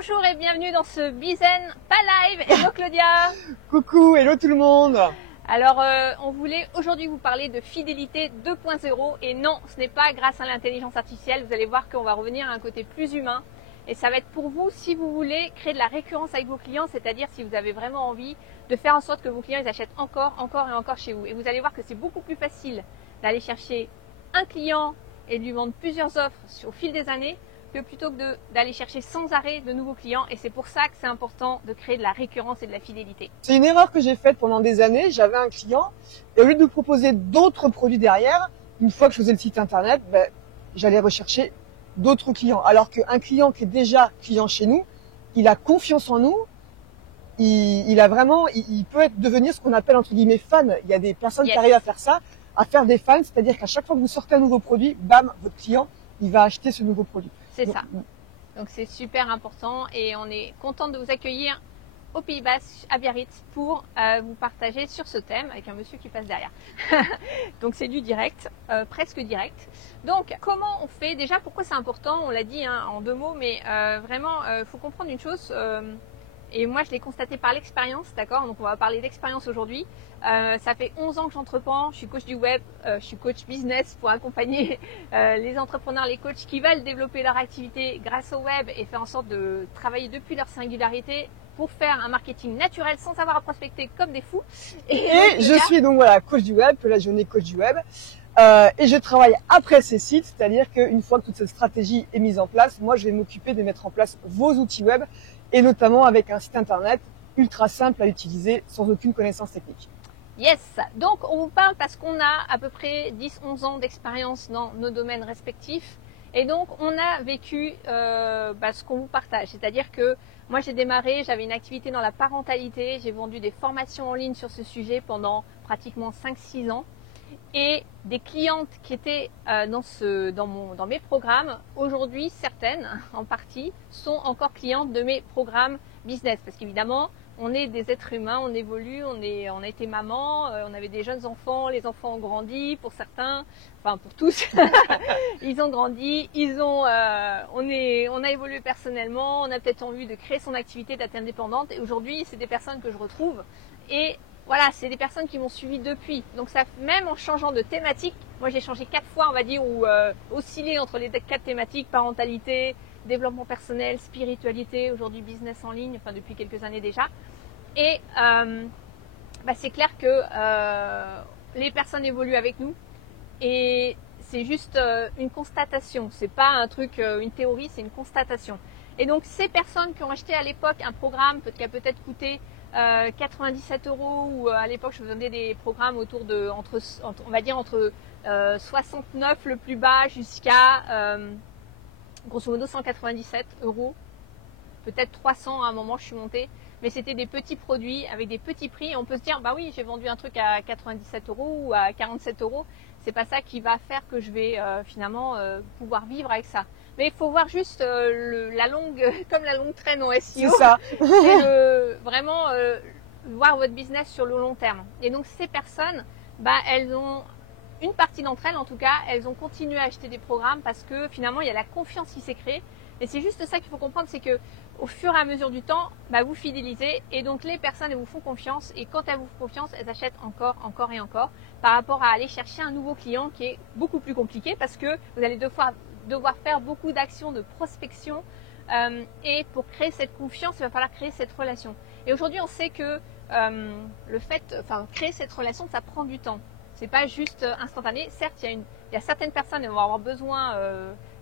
Bonjour et bienvenue dans ce Bizen pas live. Hello Claudia. Coucou, hello tout le monde. Alors on voulait aujourd'hui vous parler de fidélité 2.0 et non, ce n'est pas grâce à l'intelligence artificielle. Vous allez voir qu'on va revenir à un côté plus humain et ça va être pour vous si vous voulez créer de la récurrence avec vos clients, c'est-à-dire si vous avez vraiment envie de faire en sorte que vos clients ils achètent encore et encore chez vous. Et vous allez voir que c'est beaucoup plus facile d'aller chercher un client et de lui vendre plusieurs offres au fil des années que plutôt que d'aller chercher sans arrêt de nouveaux clients. Et c'est pour ça que c'est important de créer de la récurrence et de la fidélité. C'est une erreur que j'ai faite pendant des années. J'avais un client et au lieu de proposer d'autres produits derrière, une fois que je faisais le site internet, j'allais rechercher d'autres clients. Alors qu'un client qui est déjà client chez nous, il a confiance en nous. Il peut devenir ce qu'on appelle entre guillemets fan. Il y a des personnes qui arrivent à faire ça, à faire des fans, c'est-à-dire qu'à chaque fois que vous sortez un nouveau produit, bam, votre client, il va acheter ce nouveau produit. C'est ça. Donc c'est super important et on est content de vous accueillir au Pays Basque, à Biarritz, pour vous partager sur ce thème avec un monsieur qui passe derrière. Donc c'est du direct, presque direct. Donc comment on fait? Déjà, pourquoi c'est important? On l'a dit en deux mots, mais vraiment, faut comprendre une chose. Et moi, je l'ai constaté par l'expérience, d'accord? Donc, on va parler d'expérience aujourd'hui. Ça fait 11 ans que j'entreprends. Je suis coach du web, je suis coach business pour accompagner les entrepreneurs, les coachs qui veulent développer leur activité grâce au web et faire en sorte de travailler depuis leur singularité pour faire un marketing naturel sans avoir à prospecter comme des fous. Et je suis donc coach du web, la journée coach du web. Et je travaille après ces sites, c'est-à-dire qu'une fois que toute cette stratégie est mise en place, moi, je vais m'occuper de mettre en place vos outils web et notamment avec un site internet ultra simple à utiliser sans aucune connaissance technique. Yes, donc on vous parle parce qu'on a à peu près 10-11 ans d'expérience dans nos domaines respectifs et donc on a vécu ce qu'on vous partage, c'est-à-dire que moi j'ai démarré, j'avais une activité dans la parentalité, j'ai vendu des formations en ligne sur ce sujet pendant pratiquement 5-6 ans. Et des clientes qui étaient dans mes programmes, aujourd'hui, certaines, en partie, sont encore clientes de mes programmes business. Parce qu'évidemment, on est des êtres humains, on évolue, on a été maman, on avait des jeunes enfants, les enfants ont grandi pour certains, enfin pour tous. Ils ont grandi, on a évolué personnellement, on a peut-être envie de créer son activité d'être indépendante. Et aujourd'hui, c'est des personnes que je retrouve et voilà, c'est des personnes qui m'ont suivi depuis. Donc ça, même en changeant de thématique, moi j'ai changé 4 fois, on va dire, ou oscillé entre les 4 thématiques, parentalité, développement personnel, spiritualité, aujourd'hui business en ligne, enfin depuis quelques années déjà. Et c'est clair que les personnes évoluent avec nous et c'est juste une constatation. C'est pas un truc, une théorie, c'est une constatation. Et donc ces personnes qui ont acheté à l'époque un programme qui a peut-être coûté 97 € ou à l'époque je vendais des programmes autour de entre 69 le plus bas jusqu'à grosso modo 197 €, peut-être 300 à un moment je suis montée, mais c'était des petits produits avec des petits prix. On peut se dire bah oui, j'ai vendu un truc à 97 € ou à 47 €, c'est pas ça qui va faire que je vais finalement pouvoir vivre avec ça. Mais il faut voir juste la longue traîne en SEO. C'est ça. C'est vraiment voir votre business sur le long terme. Et donc ces personnes, elles ont une partie d'entre elles en tout cas, elles ont continué à acheter des programmes parce que finalement il y a la confiance qui s'est créée. Et c'est juste ça qu'il faut comprendre, c'est que au fur et à mesure du temps, vous fidélisez et donc les personnes elles vous font confiance et quand elles vous font confiance, elles achètent encore et encore par rapport à aller chercher un nouveau client qui est beaucoup plus compliqué parce que vous allez devoir faire beaucoup d'actions de prospection et pour créer cette confiance, il va falloir créer cette relation. Et aujourd'hui, on sait que créer cette relation, ça prend du temps. C'est pas juste instantané. Certes, il y a certaines personnes qui vont avoir besoin,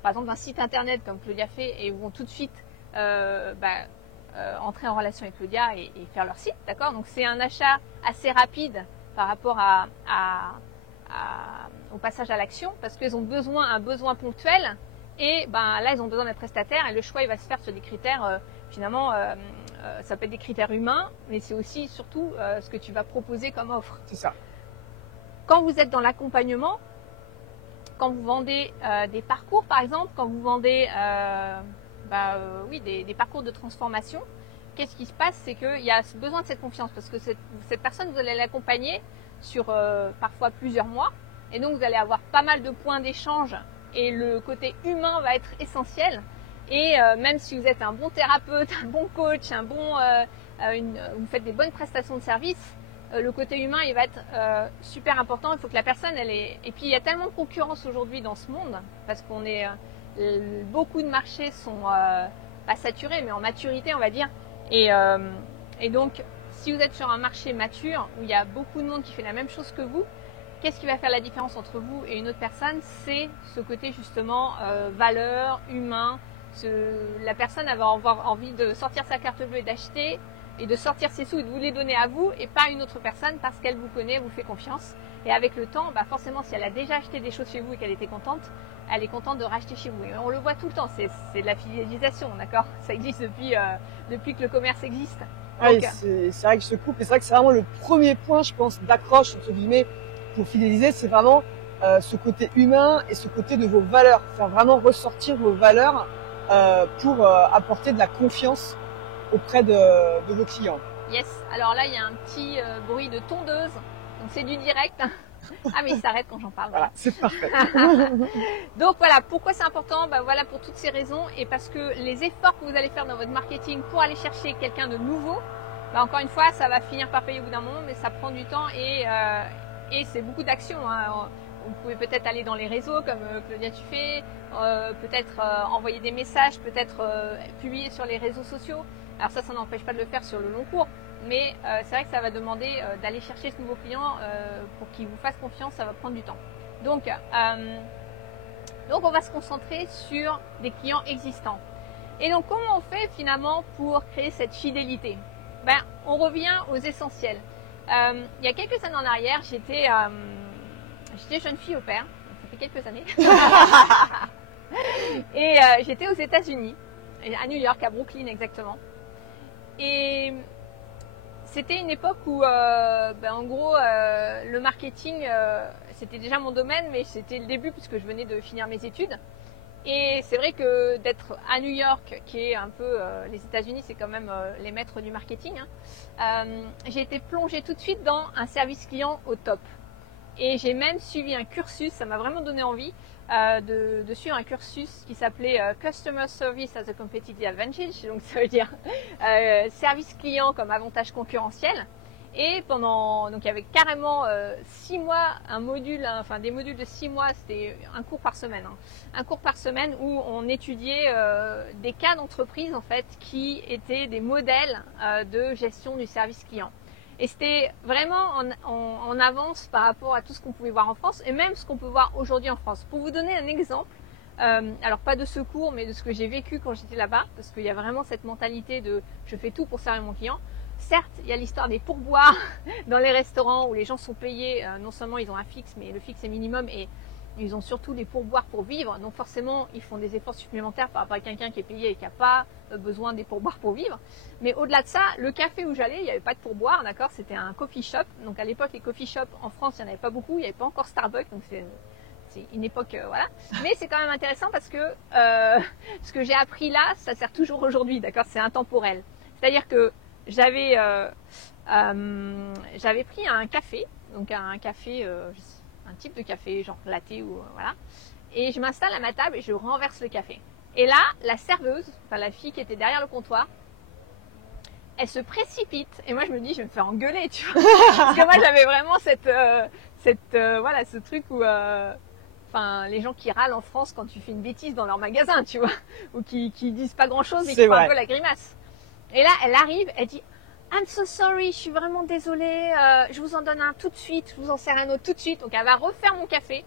par exemple, d'un site internet comme Claudia fait et vont tout de suite entrer en relation avec Claudia et faire leur site, d'accord? Donc c'est un achat assez rapide par rapport au passage à l'action parce qu'ils ont un besoin ponctuel et là ils ont besoin d'un prestataire et le choix il va se faire sur des critères finalement ça peut être des critères humains mais c'est aussi surtout ce que tu vas proposer comme offre. C'est ça. Quand vous êtes dans l'accompagnement, quand vous vendez des parcours par exemple, quand vous vendez des parcours de transformation, qu'est-ce qui se passe? C'est qu'il y a besoin de cette confiance parce que cette personne, vous allez l'accompagner sur parfois plusieurs mois et donc vous allez avoir pas mal de points d'échange et le côté humain va être essentiel Et même si vous êtes un bon thérapeute, un bon coach, vous faites des bonnes prestations de service, le côté humain, il va être super important. Il faut que la personne, Et puis, il y a tellement de concurrence aujourd'hui dans ce monde, parce qu'on est... beaucoup de marchés sont pas saturés, mais en maturité, on va dire. Et donc, si vous êtes sur un marché mature, où il y a beaucoup de monde qui fait la même chose que vous, qu'est-ce qui va faire la différence entre vous et une autre personne? C'est ce côté justement valeur, humain. La personne va avoir envie de sortir sa carte bleue et d'acheter, et de sortir ses sous et de vous les donner à vous et pas à une autre personne parce qu'elle vous connaît, vous fait confiance. Et avec le temps, forcément, si elle a déjà acheté des choses chez vous et qu'elle était contente, elle est contente de racheter chez vous. Et on le voit tout le temps, c'est de la fidélisation, d'accord? Ça existe depuis que le commerce existe. Donc, c'est vrai que ce couple, c'est vrai que c'est vraiment le premier point, je pense, d'accroche, entre guillemets, pour fidéliser, c'est vraiment ce côté humain et ce côté de vos valeurs. Faire vraiment ressortir vos valeurs pour apporter de la confiance auprès de vos clients. Yes, alors là, il y a un petit bruit de tondeuse, donc c'est du direct. Ah, mais il s'arrête quand j'en parle. Voilà, c'est parfait. Donc voilà, pourquoi c'est important? Voilà, pour toutes ces raisons, et parce que les efforts que vous allez faire dans votre marketing pour aller chercher quelqu'un de nouveau, encore une fois, ça va finir par payer au bout d'un moment, mais ça prend du temps et c'est beaucoup d'actions. Vous pouvez peut-être aller dans les réseaux comme Claudia tu fais, peut-être envoyer des messages, peut-être publier sur les réseaux sociaux. Alors ça n'empêche pas de le faire sur le long cours, mais c'est vrai que ça va demander d'aller chercher ce nouveau client pour qu'il vous fasse confiance, ça va prendre du temps. Donc on va se concentrer sur des clients existants. Et donc comment on fait finalement pour créer cette fidélité? On revient aux essentiels. Il y a quelques années en arrière, j'étais jeune fille au père, ça fait quelques années, et j'étais aux États-Unis, à New York, à Brooklyn exactement. Et c'était une époque où, en gros, le marketing, c'était déjà mon domaine, mais c'était le début puisque je venais de finir mes études. Et c'est vrai que d'être à New York, qui est un peu les États-Unis, c'est quand même les maîtres du marketing. J'ai été plongée tout de suite dans un service client au top. Et j'ai même suivi un cursus, ça m'a vraiment donné envie de suivre un cursus qui s'appelait Customer Service as a Competitive Advantage, donc ça veut dire service client comme avantage concurrentiel. Et donc il y avait carrément 6 mois, des modules de 6 mois, c'était un cours par semaine. Un cours par semaine où on étudiait des cas d'entreprise en fait qui étaient des modèles de gestion du service client. Et c'était vraiment en avance par rapport à tout ce qu'on pouvait voir en France et même ce qu'on peut voir aujourd'hui en France. Pour vous donner un exemple, alors pas de ce cours, mais de ce que j'ai vécu quand j'étais là-bas, parce qu'il y a vraiment cette mentalité de je fais tout pour servir mon client. Certes, il y a l'histoire des pourboires dans les restaurants où les gens sont payés, non seulement ils ont un fixe, mais le fixe est minimum et ils ont surtout des pourboires pour vivre. Donc forcément, ils font des efforts supplémentaires par rapport à quelqu'un qui est payé et qui n'a pas besoin des pourboires pour vivre. Mais au-delà de ça, le café où j'allais, il n'y avait pas de pourboire, d'accord? C'était un coffee shop. Donc à l'époque, les coffee shops en France, il n'y en avait pas beaucoup. Il n'y avait pas encore Starbucks, donc c'est une époque, voilà. Mais c'est quand même intéressant parce que ce que j'ai appris là, ça sert toujours aujourd'hui, d'accord? C'est intemporel. C'est-à-dire que j'avais pris un café, donc un café, un type de café, genre latte ou voilà. Et je m'installe à ma table et je renverse le café. Et là, la serveuse, la fille qui était derrière le comptoir, elle se précipite. Et moi, je me dis, je vais me faire engueuler, tu vois. Parce que moi, j'avais vraiment ce truc où, les gens qui râlent en France quand tu fais une bêtise dans leur magasin, tu vois, ou qui disent pas grand-chose mais qui font un peu la grimace. Et là, elle arrive, elle dit I'm so sorry, je suis vraiment désolée, je vous en donne un tout de suite, je vous en sers un autre tout de suite. Donc elle va refaire mon café.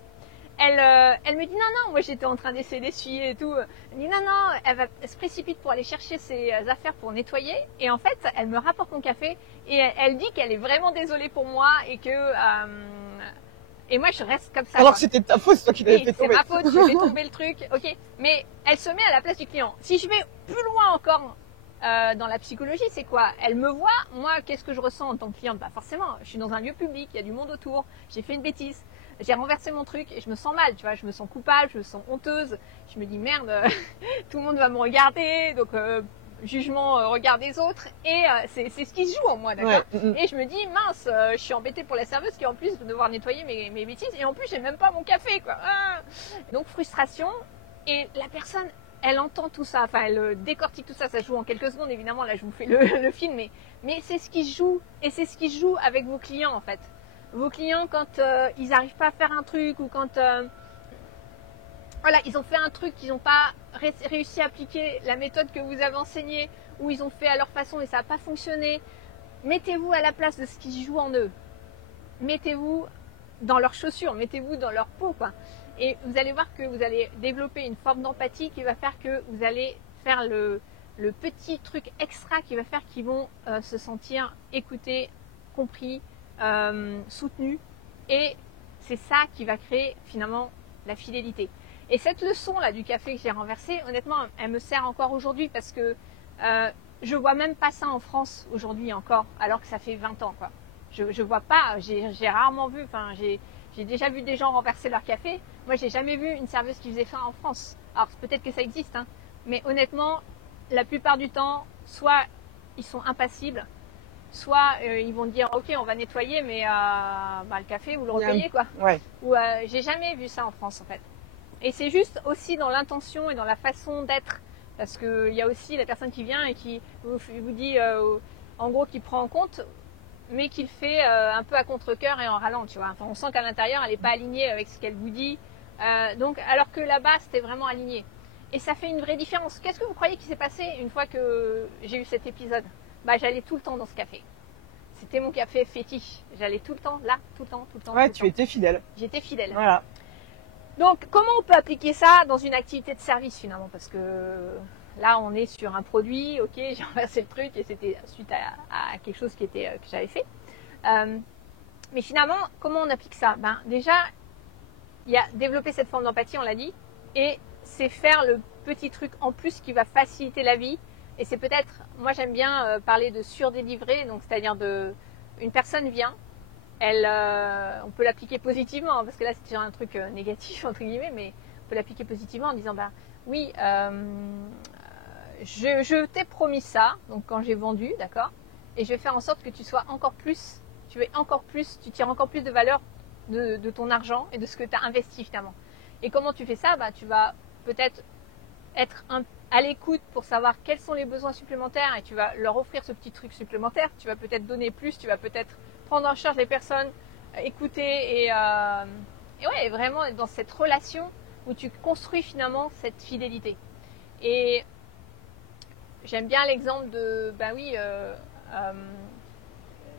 Elle me dit non, moi j'étais en train d'essayer d'essuyer et tout. Elle me dit non, elle se précipite pour aller chercher ses affaires pour nettoyer. Et en fait, elle me rapporte mon café et elle dit qu'elle est vraiment désolée pour moi et que... et moi je reste comme ça. Alors que c'était ta faute, c'est toi qui l'avais fait tomber. C'est ma faute, je vais tomber le truc, ok. Mais elle se met à la place du client. Si je vais plus loin encore... dans la psychologie, c'est quoi? Elle me voit, moi, qu'est-ce que je ressens en tant que cliente? Forcément, je suis dans un lieu public, il y a du monde autour, j'ai fait une bêtise, j'ai renversé mon truc et je me sens mal, tu vois, je me sens coupable, je me sens honteuse, je me dis merde, tout le monde va me regarder, donc jugement, regard des autres, et c'est ce qui se joue en moi, d'accord? Et je me dis mince, je suis embêtée pour la serveuse qui en plus va devoir nettoyer mes bêtises, et en plus j'ai même pas mon café, quoi. Donc frustration, et la personne elle entend tout ça, enfin elle décortique tout ça, ça se joue en quelques secondes évidemment, là je vous fais le film, mais c'est ce qui se joue, et c'est ce qui se joue avec vos clients en fait. Vos clients quand ils n'arrivent pas à faire un truc, ou quand voilà, ils ont fait un truc, ils n'ont pas réussi à appliquer la méthode que vous avez enseignée, ou ils ont fait à leur façon et ça n'a pas fonctionné, mettez-vous à la place de ce qui se joue en eux. Mettez-vous dans leurs chaussures, mettez-vous dans leur peau, quoi. Et vous allez voir que vous allez développer une forme d'empathie qui va faire que vous allez faire le petit truc extra qui va faire qu'ils vont se sentir écoutés, compris, soutenus. Et c'est ça qui va créer finalement la fidélité. Et cette leçon là du café que j'ai renversé, honnêtement, elle me sert encore aujourd'hui parce que je vois même pas ça en France aujourd'hui encore, alors que ça fait 20 ans, quoi. Je vois pas, j'ai rarement vu, enfin j'ai déjà vu des gens renverser leur café. Moi, j'ai jamais vu une serveuse qui faisait ça en France. Alors peut-être que ça existe, hein, mais honnêtement, la plupart du temps, soit ils sont impassibles, soit ils vont dire ok, on va nettoyer, mais le café vous le repayez, quoi. Ouais. Ou j'ai jamais vu ça en France en fait. Et c'est juste aussi dans l'intention et dans la façon d'être, parce que il y a aussi la personne qui vient et qui vous dit en gros qui prend en compte, mais qu'il fait un peu à contre-cœur et en râlant, tu vois. Enfin, on sent qu'à l'intérieur, elle n'est pas alignée avec ce qu'elle vous dit. Donc, alors que là-bas, c'était vraiment aligné. Et ça fait une vraie différence. Qu'est-ce que vous croyez qui s'est passé une fois que j'ai eu cet épisode? J'allais tout le temps dans ce café. C'était mon café fétiche. J'allais tout le temps là, tout le temps, tout le temps. Ouais, tout tu le temps. étais fidèle. J'étais fidèle. Voilà. Donc, comment on peut appliquer ça dans une activité de service finalement? Parce que là, on est sur un produit, ok, j'ai renversé le truc et c'était suite à quelque chose que j'avais fait. Mais finalement, comment on applique ça? Déjà, il y a développer cette forme d'empathie, on l'a dit, et c'est faire le petit truc en plus qui va faciliter la vie. Et c'est peut-être, moi j'aime bien parler de surdélivrer, donc c'est-à-dire une personne vient, on peut l'appliquer positivement, hein, parce que là c'est déjà un truc négatif entre guillemets, mais on peut l'appliquer positivement en disant oui, je t'ai promis ça, donc quand j'ai vendu, d'accord, et je vais faire en sorte que tu sois encore plus, tu tires encore plus de valeur de ton argent et de ce que tu as investi finalement. Et comment tu fais ça? Tu vas peut-être être à l'écoute pour savoir quels sont les besoins supplémentaires et tu vas leur offrir ce petit truc supplémentaire. Tu vas peut-être donner plus, tu vas peut-être prendre en charge les personnes, écouter et ouais, vraiment être dans cette relation où tu construis finalement cette fidélité. Et j'aime bien l'exemple de,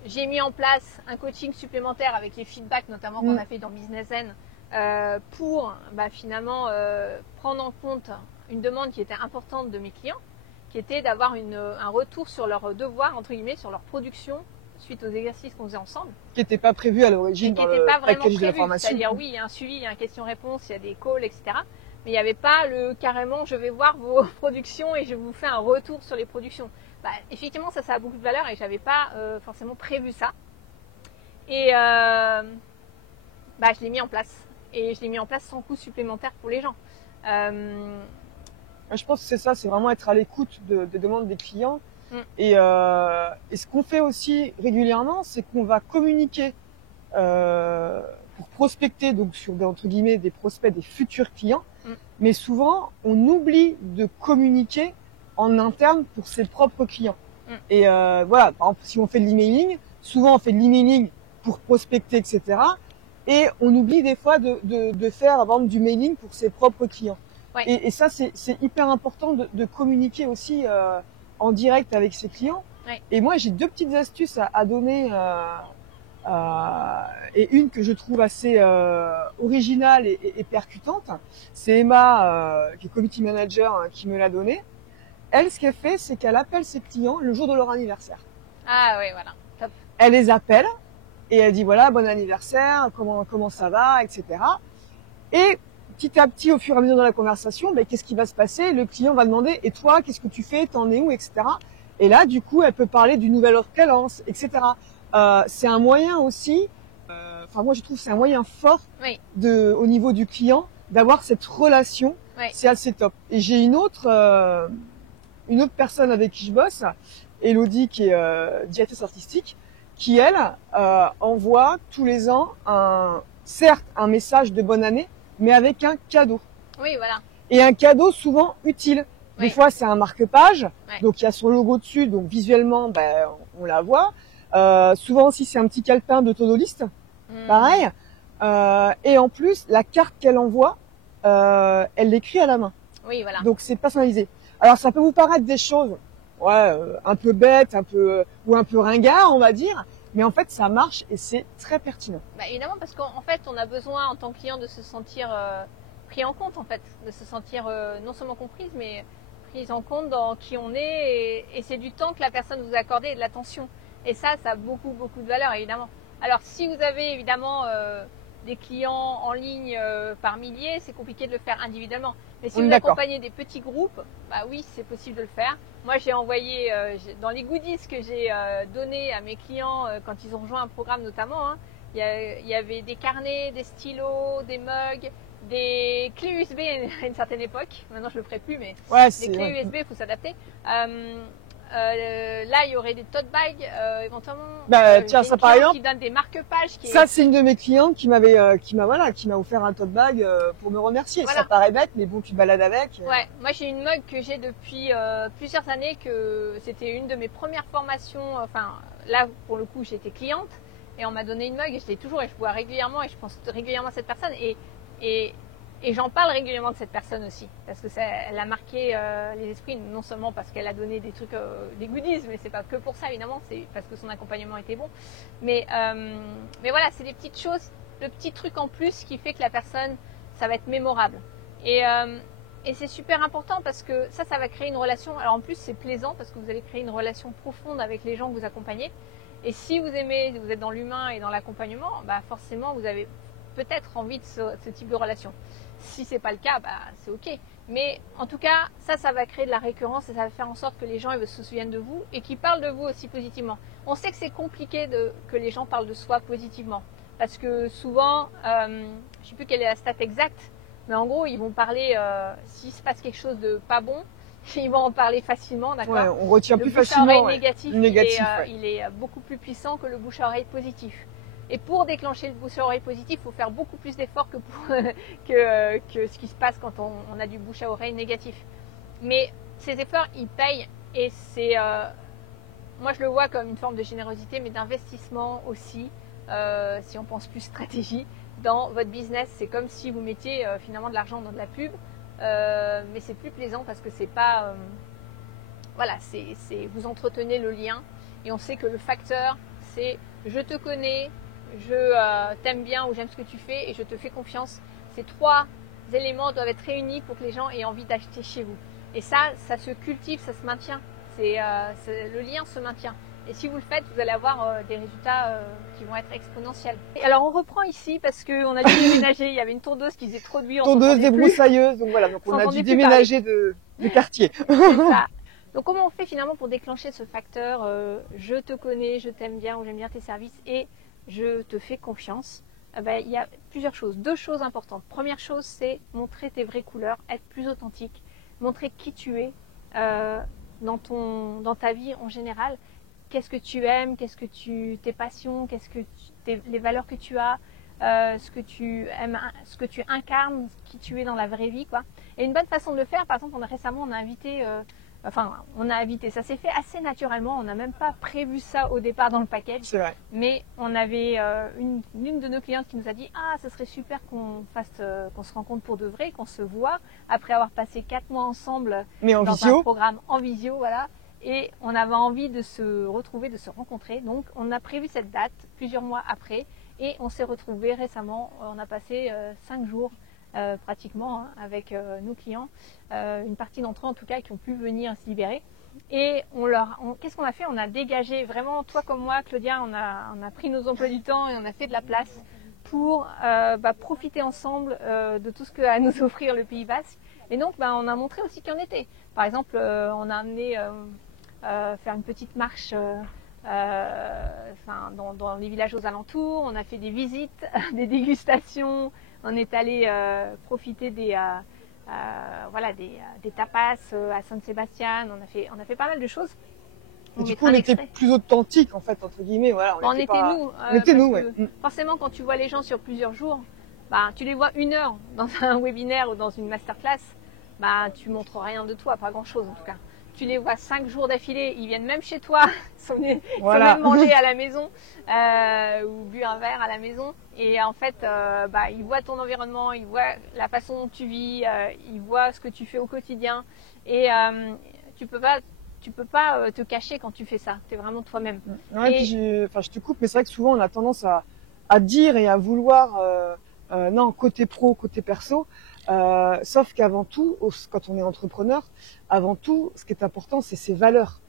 j'ai mis en place un coaching supplémentaire avec les feedbacks notamment qu'on a fait dans Business Zen pour finalement prendre en compte une demande qui était importante de mes clients, qui était d'avoir un retour sur leur devoir, entre guillemets, sur leur production suite aux exercices qu'on faisait ensemble. Qui n'était pas prévu à l'origine dans le package de la formation. C'est-à-dire oui, il y a un suivi, il y a une question-réponse, il y a des calls, etc. Mais il n'y avait pas carrément je vais voir vos productions et je vous fais un retour sur les productions. Effectivement, ça a beaucoup de valeur et j'avais pas forcément prévu ça. Et je l'ai mis en place. Et je l'ai mis en place sans coût supplémentaire pour les gens. Je pense que c'est ça, c'est vraiment être à l'écoute des demandes des clients. Et ce qu'on fait aussi régulièrement, c'est qu'on va communiquer pour prospecter, donc sur entre guillemets des prospects, des futurs clients. Mais souvent, on oublie de communiquer en interne pour ses propres clients. Et voilà, par exemple, si on fait de l'emailing, souvent on fait de l'emailing pour prospecter, etc. Et on oublie des fois de faire, par exemple, du mailing pour ses propres clients. Ouais. Et ça, c'est hyper important de communiquer aussi en direct avec ses clients. Ouais. Et moi, j'ai deux petites astuces à donner, et une que je trouve assez originale et percutante. C'est Emma, qui est community manager, qui me l'a donnée. Elle, ce qu'elle fait, c'est qu'elle appelle ses clients le jour de leur anniversaire. Ah oui, voilà. Top. Elle les appelle et elle dit voilà, bon anniversaire, comment ça va, etc. Et petit à petit, au fur et à mesure de la conversation, qu'est-ce qui va se passer? Le client va demander et toi, qu'est-ce que tu fais? T'en es où, etc. Et là, du coup, elle peut parler d'une nouvelle offre qu'elle lance, etc. C'est un moyen aussi. Moi, je trouve que c'est un moyen fort au niveau du client d'avoir cette relation. Oui. C'est assez top. Et j'ai une autre personne avec qui je bosse, Elodie, qui est directrice artistique, qui elle envoie tous les ans certes un message de bonne année, mais avec un cadeau. Oui, voilà. Et un cadeau souvent utile. Des Oui. fois, c'est un marque-page, Ouais. donc il y a son logo dessus, donc visuellement, ben, on la voit. Souvent aussi, c'est un petit calepin de to-do list, pareil. Et en plus, la carte qu'elle envoie, elle l'écrit à la main. Oui, voilà. Donc c'est personnalisé. Alors ça peut vous paraître des choses, ouais, un peu bêtes, ou un peu ringard, on va dire, mais en fait ça marche et c'est très pertinent. Bah, évidemment, parce qu'en fait, on a besoin en tant que client de se sentir pris en compte, en fait, de se sentir non seulement comprise, mais prise en compte dans qui on est, et c'est du temps que la personne vous a accordé et de l'attention. Et ça a beaucoup, beaucoup de valeur, évidemment. Alors, si vous avez évidemment des clients en ligne par milliers, c'est compliqué de le faire individuellement. Mais si vous accompagnez des petits groupes, bah oui, c'est possible de le faire. Moi, j'ai envoyé dans les goodies que j'ai donnés à mes clients quand ils ont rejoint un programme notamment, hein, il y avait des carnets, des stylos, des mugs, des clés USB à une certaine époque. Maintenant, je le ferai plus, mais ouais, les clés USB, il faut s'adapter. Là, il y aurait des tote bags éventuellement. Tiens, ça par exemple, qui donne des marque-pages. Ça, c'est une de mes clientes qui m'a offert un tote bag pour me remercier. Voilà. Ça paraît bête, mais bon, tu te balades avec. Ouais, moi j'ai une mug que j'ai depuis plusieurs années, que c'était une de mes premières formations. Enfin, là pour le coup, j'étais cliente et on m'a donné une mug et je l'ai toujours et je vois régulièrement et je pense régulièrement à cette personne et j'en parle régulièrement de cette personne aussi, parce que elle a marqué les esprits, non seulement parce qu'elle a donné des trucs, des goodies, mais c'est pas que pour ça évidemment, c'est parce que son accompagnement était bon. Mais voilà, c'est des petites choses, le petit truc en plus qui fait que la personne, ça va être mémorable. Et c'est super important parce que ça va créer une relation. Alors en plus, c'est plaisant parce que vous allez créer une relation profonde avec les gens que vous accompagnez. Et si vous aimez, vous êtes dans l'humain et dans l'accompagnement, bah forcément, vous avez peut-être envie de ce type de relation. Si c'est pas le cas, bah, c'est ok. Mais en tout cas, ça va créer de la récurrence et ça va faire en sorte que les gens ils se souviennent de vous et qu'ils parlent de vous aussi positivement. On sait que c'est compliqué que les gens parlent de soi positivement parce que souvent, je sais plus quelle est la stat exacte, mais en gros, ils vont parler, s'il se passe quelque chose de pas bon, ils vont en parler facilement, d'accord ? Ouais, on retient plus Le facilement. bouche à oreille négatif, ouais. il est beaucoup plus puissant que le bouche à oreille positif. Et pour déclencher le bouche à oreille positif, il faut faire beaucoup plus d'efforts que ce qui se passe quand on a du bouche à oreille négatif. Mais ces efforts, ils payent et c'est, moi je le vois comme une forme de générosité, mais d'investissement aussi, si on pense plus stratégie, dans votre business. C'est comme si vous mettiez finalement de l'argent dans de la pub, mais c'est plus plaisant parce que c'est pas, voilà, vous entretenez le lien et on sait que le facteur, c'est je te connais, je t'aime bien ou j'aime ce que tu fais et je te fais confiance. Ces trois éléments doivent être réunis pour que les gens aient envie d'acheter chez vous. Et ça se cultive, ça se maintient. Le lien se maintient. Et si vous le faites, vous allez avoir des résultats qui vont être exponentiels. Et alors on reprend ici parce qu'on a dû déménager. Il y avait une tondeuse qui faisait trop de bruit. Tondeuse, débroussailleuse. Donc voilà, donc on a dû déménager de quartier. C'est ça. Donc comment on fait finalement pour déclencher ce facteur je te connais, je t'aime bien ou j'aime bien tes services et je te fais confiance? Il y a plusieurs choses, deux choses importantes. Première chose, c'est montrer tes vraies couleurs, être plus authentique, montrer qui tu es dans ta vie en général. Qu'est-ce que tu aimes, tes passions, les valeurs que tu as, ce que tu aimes, ce que tu incarnes, qui tu es dans la vraie vie, quoi. Et une bonne façon de le faire, par exemple, on a invité, ça s'est fait assez naturellement, on n'a même pas prévu ça au départ dans le package. C'est vrai. Mais on avait une de nos clientes qui nous a dit « Ah, ça serait super qu'on se rencontre pour de vrai, qu'on se voit, après avoir passé 4 mois ensemble dans un programme en visio, voilà. » Et on avait envie de se retrouver, de se rencontrer. Donc, on a prévu cette date plusieurs mois après et on s'est retrouvés récemment. On a passé 5 jours pratiquement avec nos clients, une partie d'entre eux en tout cas qui ont pu venir se libérer. Et qu'est-ce qu'on a fait? On a dégagé vraiment, toi comme moi, Claudia, on a pris nos emplois du temps et on a fait de la place pour profiter ensemble de tout ce qu'a à nous offrir le Pays Basque. Et donc, on a montré aussi qui on était. Par exemple, on a amené faire une petite marche dans les villages aux alentours. On a fait des visites, des dégustations. On est allé profiter des tapas à San Sebastian. On a fait pas mal de choses. Et du coup, on était plus authentique en fait, entre guillemets. Voilà, on était nous. Ouais. Forcément, quand tu vois les gens sur plusieurs jours, tu les vois 1 heure dans un webinaire ou dans une masterclass. bah, tu montres rien de toi, pas grand-chose en tout cas. Tu les vois 5 jours d'affilée, ils viennent même chez toi, ils sont même manger à la maison ou bu un verre à la maison. Et en fait, bah, ils voient ton environnement, ils voient la façon dont tu vis, ils voient ce que tu fais au quotidien. Et tu peux pas te cacher quand tu fais ça. Tu es vraiment toi-même. Ouais, puis je te coupe, mais c'est vrai que souvent on a tendance à dire et à vouloir, non, côté pro, côté perso. Sauf qu'avant tout, quand on est entrepreneur, avant tout, ce qui est important, c'est ses valeurs.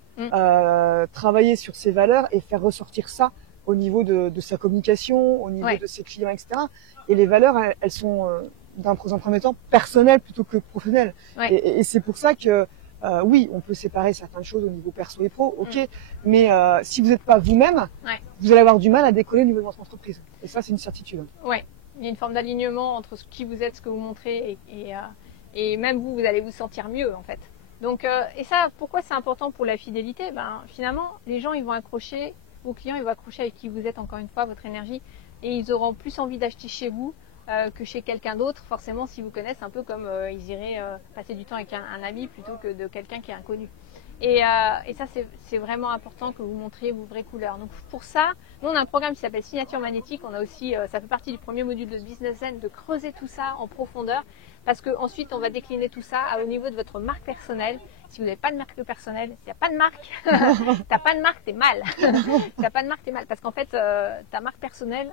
Travailler sur ses valeurs et faire ressortir ça au niveau de sa communication, au niveau de ses clients, etc. Et les valeurs, elles sont, dans un premier temps, personnelles plutôt que professionnelles. Et c'est pour ça que oui, on peut séparer certaines choses au niveau perso et pro, ok, mais si vous n'êtes pas vous-même, vous allez avoir du mal à décoller au niveau de votre entreprise. Et ça, c'est une certitude. Ouais, il y a une forme d'alignement entre qui vous êtes, ce que vous montrez, et même vous allez vous sentir mieux en fait. Donc, et ça, pourquoi c'est important pour la fidélité? Ben, finalement, les gens, ils vont accrocher, vos clients, ils vont accrocher avec qui vous êtes, encore une fois, votre énergie, et ils auront plus envie d'acheter chez vous que chez quelqu'un d'autre, forcément, si vous connaissent, un peu comme ils iraient passer du temps avec un ami plutôt que de quelqu'un qui est inconnu. Et ça, c'est vraiment important que vous montriez vos vraies couleurs. Donc pour ça, nous on a un programme qui s'appelle Signature Magnétique. On a aussi, ça fait partie du premier module de Business Zen, de creuser tout ça en profondeur, parce que ensuite on va décliner tout ça au niveau de votre marque personnelle. Si vous n'avez pas de marque personnelle, s'il n'y a pas de marque, t'as pas de marque, t'es mal. T'as pas de marque, t'es mal, parce qu'en fait, ta marque personnelle,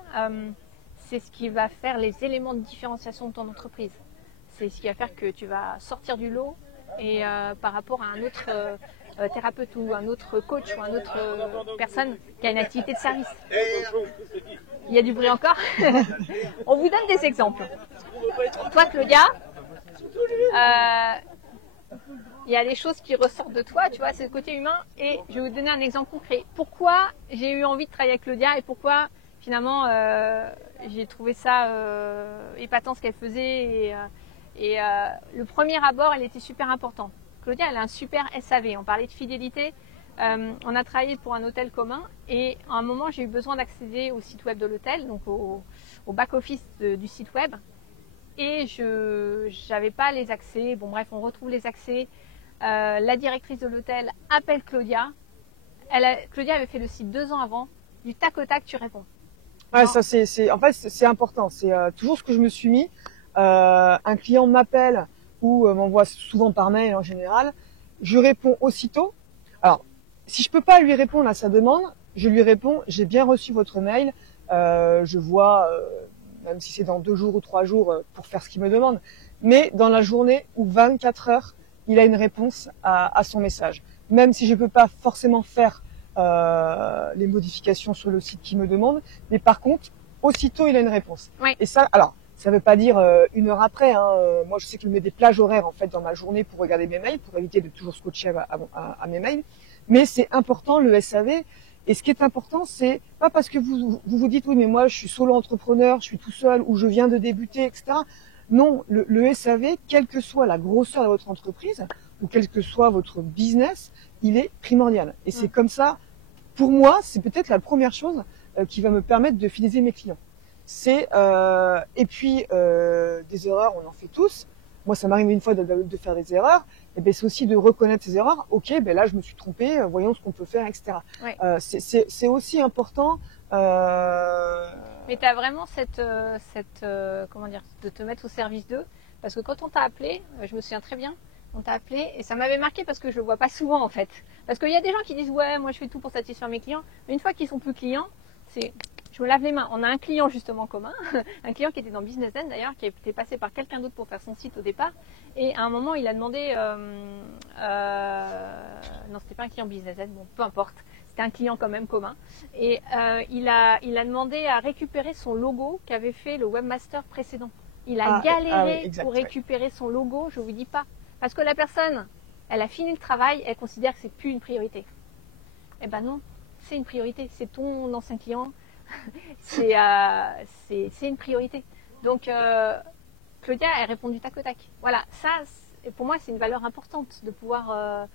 c'est ce qui va faire les éléments de différenciation de ton entreprise. C'est ce qui va faire que tu vas sortir du lot et par rapport à un autre thérapeute ou un autre coach ou un autre personne qui a une activité de service. Il y a du bruit encore. On vous donne des exemples. Toi, Claudia, il y a des choses qui ressortent de toi, tu vois, c'est le côté humain. Et je vais vous donner un exemple concret. Pourquoi j'ai eu envie de travailler avec Claudia et pourquoi finalement j'ai trouvé ça épatant ce qu'elle faisait. Et le premier abord, elle était super importante. Claudia, elle a un super SAV. On parlait de fidélité. On a travaillé pour un hôtel commun et à un moment, j'ai eu besoin d'accéder au site web de l'hôtel, donc au back-office du site web. Et je n'avais pas les accès. Bon, bref, on retrouve les accès. La directrice de l'hôtel appelle Claudia. Claudia avait fait le site 2 ans avant. Du tac au tac, tu réponds. Ouais, ça en fait, c'est important. C'est toujours ce que je me suis mis. Un client m'appelle ou m'envoie souvent par mail en général, je réponds aussitôt. Alors, si je peux pas lui répondre à sa demande, je lui réponds, j'ai bien reçu votre mail, je vois, même si c'est dans 2 jours ou 3 jours, pour faire ce qu'il me demande, mais dans la journée ou 24 heures, il a une réponse à son message. Même si je peux pas forcément faire les modifications sur le site qu'il me demande, mais par contre, aussitôt il a une réponse. Oui. Et ça, alors, ça veut pas dire 1 heure après. Hein. Moi, je sais que je mets des plages horaires en fait dans ma journée pour regarder mes mails, pour éviter de toujours scotcher à mes mails. Mais c'est important le SAV. Et ce qui est important, c'est pas parce que vous dites oui, mais moi je suis solo entrepreneur, je suis tout seul ou je viens de débuter, etc. Non, le SAV, quelle que soit la grosseur de votre entreprise ou quel que soit votre business, il est primordial. Et c'est comme ça. Pour moi, c'est peut-être la première chose qui va me permettre de fidéliser mes clients. Et puis des erreurs, on en fait tous. Moi, ça m'arrive une fois de faire des erreurs. Et ben c'est aussi de reconnaître ces erreurs. Ok, ben là je me suis trompé. Voyons ce qu'on peut faire, etc. Ouais. C'est aussi important. Mais tu as vraiment cette comment dire, de te mettre au service d'eux, parce que quand on t'a appelé, je me souviens très bien, on t'a appelé et ça m'avait marqué parce que je le vois pas souvent en fait. Parce qu'il y a des gens qui disent ouais, moi je fais tout pour satisfaire mes clients, mais une fois qu'ils sont plus clients, c'est je me lave les mains. On a un client justement commun, un client qui était dans Business Zen d'ailleurs, qui était passé par quelqu'un d'autre pour faire son site au départ. Et à un moment, il a demandé, non, c'était pas un client Business Zen, bon, peu importe, c'était un client quand même commun. Et il a demandé à récupérer son logo qu'avait fait le webmaster précédent. Il a galéré exact, pour récupérer son logo, je vous dis pas, parce que la personne, elle a fini le travail, elle considère que c'est plus une priorité. Eh ben non, c'est une priorité, c'est ton ancien client. C'est une priorité. Donc, Claudia, elle répond du tac au tac. Voilà, ça, pour moi, c'est une valeur importante de pouvoir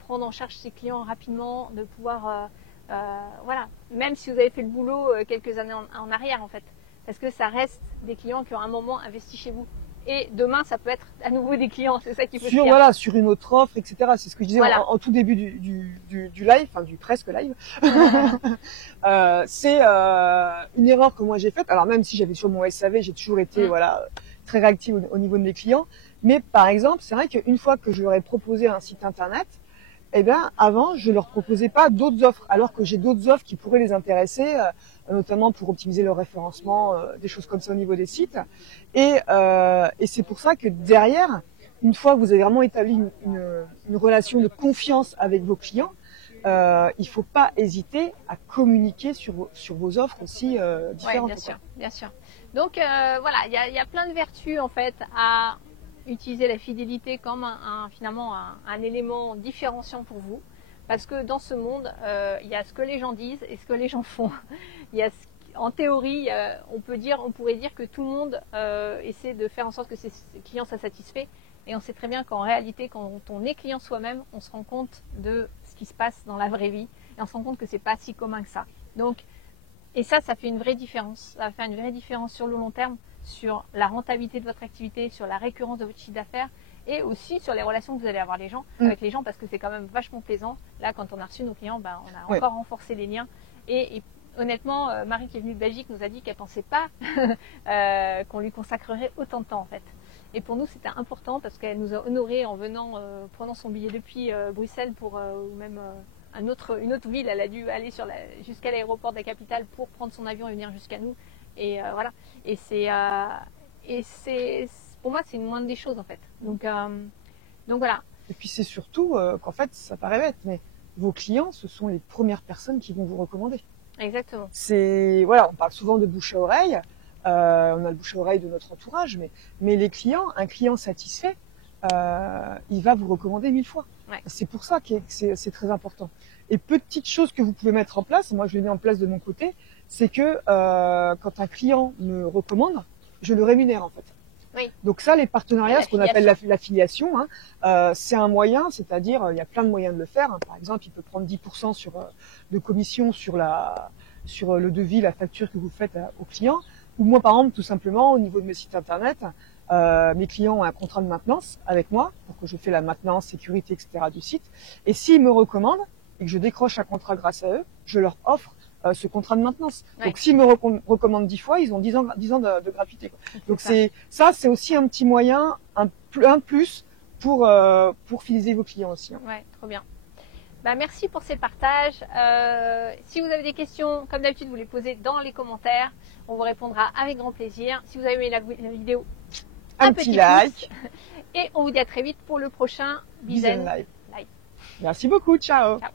prendre en charge ses clients rapidement, de pouvoir, voilà, même si vous avez fait le boulot quelques années en arrière, en fait, parce que ça reste des clients qui ont un moment investi chez vous. et demain ça peut être à nouveau des clients, c'est ça qui peut se sur faire. voilà, sur une autre offre, etc. C'est ce que je disais Voilà. en tout début du live, enfin du presque live. C'est une erreur que moi j'ai faite. Alors même si j'avais sur mon SAV, j'ai toujours été voilà très réactive au niveau de mes clients. Mais par exemple, c'est vrai qu'une fois que je leur ai proposé un site internet, eh bien, avant, je leur proposais pas d'autres offres, alors que j'ai d'autres offres qui pourraient les intéresser, notamment pour optimiser leur référencement, des choses comme ça au niveau des sites. Et c'est pour ça que derrière, une fois que vous avez vraiment établi une relation de confiance avec vos clients, il faut pas hésiter à communiquer sur vos offres aussi différentes. Ouais, bien sûr. Donc voilà, il y a plein de vertus en fait à utiliser la fidélité comme finalement un élément différenciant pour vous, parce que dans ce monde, il y a ce que les gens disent et ce que les gens font. Il y a en théorie, on pourrait dire que tout le monde essaie de faire en sorte que ses clients soient satisfaits, et on sait très bien qu'en réalité, quand on est client soi-même, on se rend compte de ce qui se passe dans la vraie vie et on se rend compte que c'est pas si commun que ça. Donc et ça fait une vraie différence. Ça va faire une vraie différence sur le long terme, sur la rentabilité de votre activité, sur la récurrence de votre chiffre d'affaires et aussi sur les relations que vous allez avoir avec les gens, parce que c'est quand même vachement plaisant. Là, quand on a reçu nos clients, on a encore renforcé les liens. Et honnêtement, Marie qui est venue de Belgique nous a dit qu'elle pensait pas qu'on lui consacrerait autant de temps en fait. Et pour nous, c'était important parce qu'elle nous a honorés en venant, prenant son billet depuis Bruxelles pour ou même une autre ville. Elle a dû aller jusqu'à l'aéroport de la capitale pour prendre son avion et venir jusqu'à nous. Et voilà. Et c'est pour moi, c'est une moindre des choses en fait. Donc voilà. Et puis c'est surtout qu'en fait, ça paraît bête, mais vos clients, ce sont les premières personnes qui vont vous recommander. Exactement. C'est voilà, on parle souvent de bouche à oreille. On a le bouche à oreille de notre entourage, mais les clients, un client satisfait, il va vous recommander 1000 fois. Ouais. C'est pour ça que c'est très important. Et petite chose que vous pouvez mettre en place, moi je l'ai mis en place de mon côté, c'est que quand un client me recommande, je le rémunère en fait. Oui. Donc ça, les partenariats, ce qu'on appelle l'affiliation, c'est un moyen, c'est-à-dire il y a plein de moyens de le faire. Par exemple, il peut prendre 10% de commission sur le devis, la facture que vous faites au client. Ou moi, par exemple, tout simplement, au niveau de mes sites internet, mes clients ont un contrat de maintenance avec moi, pour que je fais la maintenance, sécurité, etc. du site. Et s'ils me recommandent et que je décroche un contrat grâce à eux, je leur offre ce contrat de maintenance. Ouais. Donc s'ils me recommandent 10 fois, ils ont 10 ans de gratuité. Donc c'est aussi un petit moyen, un plus pour fidéliser vos clients aussi. Ouais, trop bien. Bah, merci pour ces partages. Si vous avez des questions, comme d'habitude, vous les posez dans les commentaires. On vous répondra avec grand plaisir. Si vous avez aimé la vidéo, un petit like. Et on vous dit à très vite pour le prochain Bizen Live. Merci beaucoup. Ciao. Ciao.